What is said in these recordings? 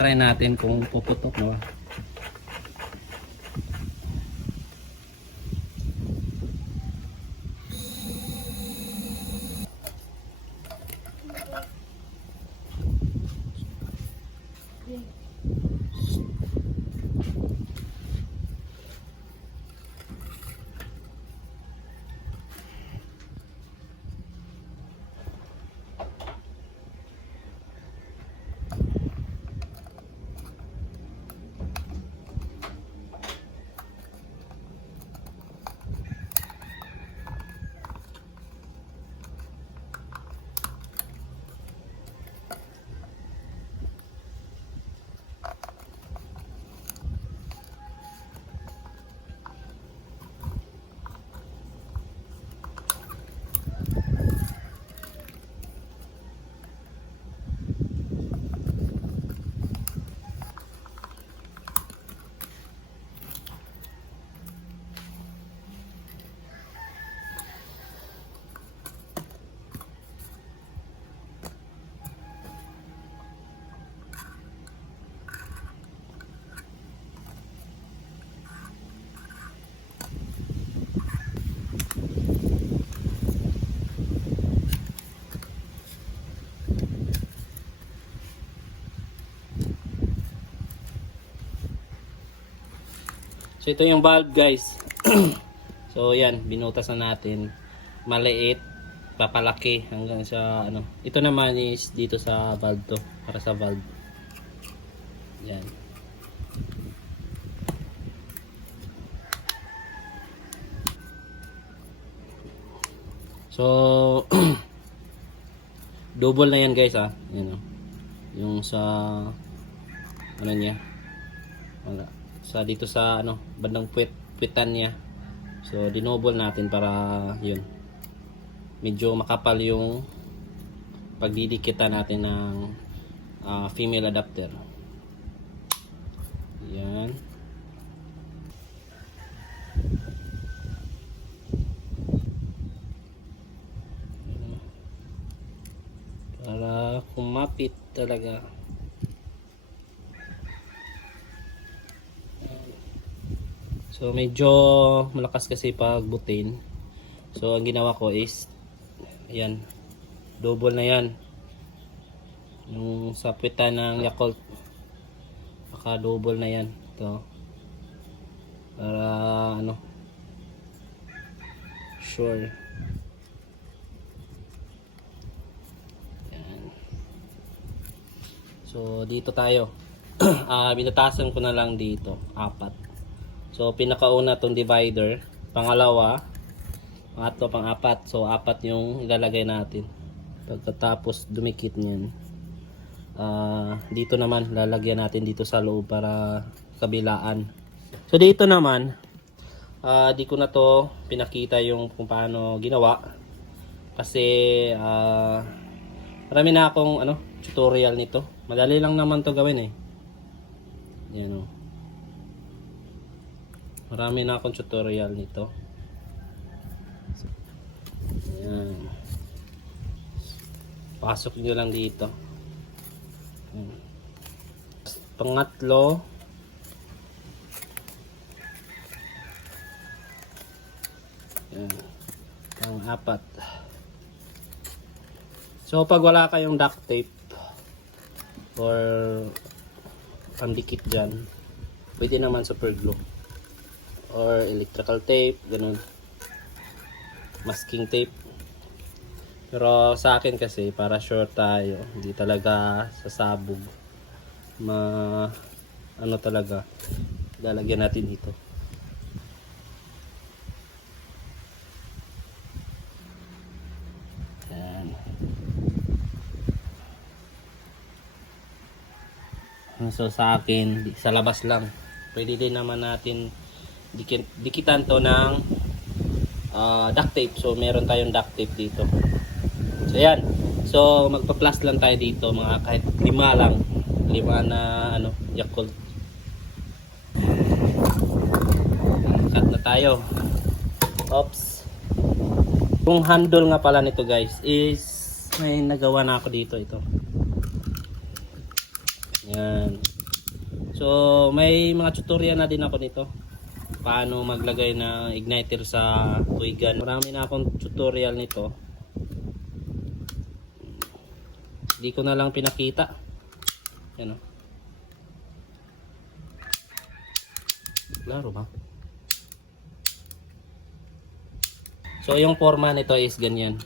try natin kung puputok, no? So ito yung valve, guys. So yan, binutas na natin. Maliit, papalaki hanggang sa ano. Ito naman is dito sa valve to, para sa valve. Yan. So double na yan, guys, ah. Yan, oh. Yung sa ano niya. Wala. Sa dito sa ano, bandang puwitan niya. So dinoble natin para yun. Medyo makapal yung pagdidikitan natin ng female adapter. Yan. Para kumapit talaga. So medyo malakas kasi pag butane. So ang ginawa ko is ayan, double na yan. Yung sa puwitan ng Yakult, naka double na yan. Ito. Para ano, sure. Ayan. So dito tayo. Binatasan ko na lang dito, 4. So pinakauna tong divider, pangalawa, pangatlo, pang-4. So 4 yung ilalagay natin. Pagkatapos dumikit niyan, dito naman lalagyan natin dito sa loob para kabilaan. So dito naman, di ko na to pinakita yung kung paano ginawa kasi marami na akong tutorial nito. Madali lang naman to gawin eh. Yan, oh. Marami na akong tutorial nito. Ayan. Pasok nyo lang dito. Ayan. Pangatlo. Ayan. Pang-4. So pag wala kayong duct tape or pandikit dyan, pwede naman super glue or electrical tape, ganun, masking tape. Pero sa akin kasi para sure tayo, hindi talaga sasabog, ano talaga, lalagyan natin dito. Ayan. So sa akin, sa labas lang. Pwede din naman natin dikitan to ng duct tape. So meron tayong duct tape dito. So yan. So magpa-plus lang tayo dito, mga kahit 5 lang. 5 na Yakult. Cut na tayo. Oops. Yung handle nga pala nito, guys, is may nagawa na ako dito, ito. Yan. So may mga tutorial na din ako nito. Paano maglagay ng igniter sa tuigan. Marami na akong tutorial nito. Hindi ko na lang pinakita. Yan o. Klaro ba? So yung forma nito is ganyan.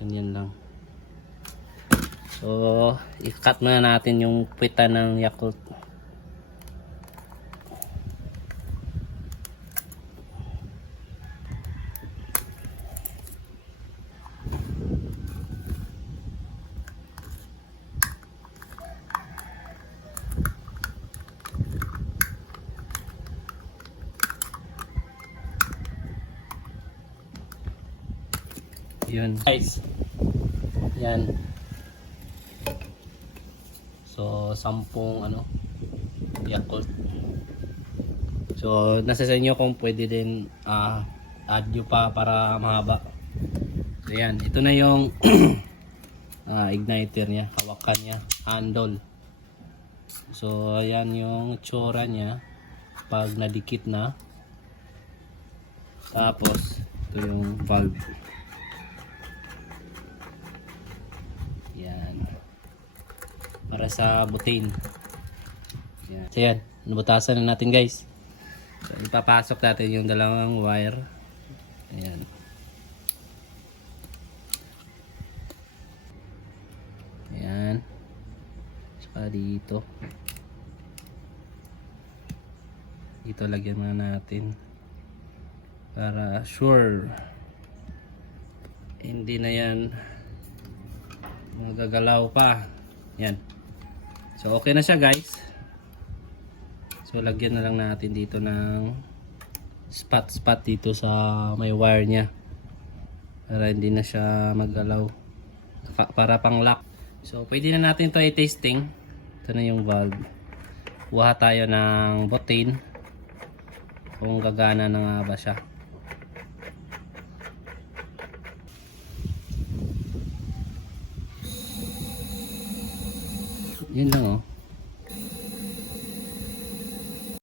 Ganyan lang. So i-cut muna natin yung puwitan ng Yakult. Yun guys, yan. So 10 Yakult. So nasa sa inyo kung pwede din add nyo pa para mahaba. So yan, ito na yung igniter nya, hawakan nya, handle. So yan yung tsura nya pag nadikit na. Tapos ito yung valve. Yan. Para sa butane. Yan. So yan, nabutasan na natin guys. So ipapasok natin yung dalawang wire. Ayan. Ayan. Saka dito. Dito lagyan muna natin. Para sure hindi na yan magagalaw pa. Yan. So okay na siya guys. So lagyan na lang natin dito ng spot dito sa may wire nya para hindi na siya maggalaw, para pang lock. So pwede na natin to i-testing. Ito na yung valve. Kuha tayo ng butane kung gagana na nga ba siya. Yun lang oh.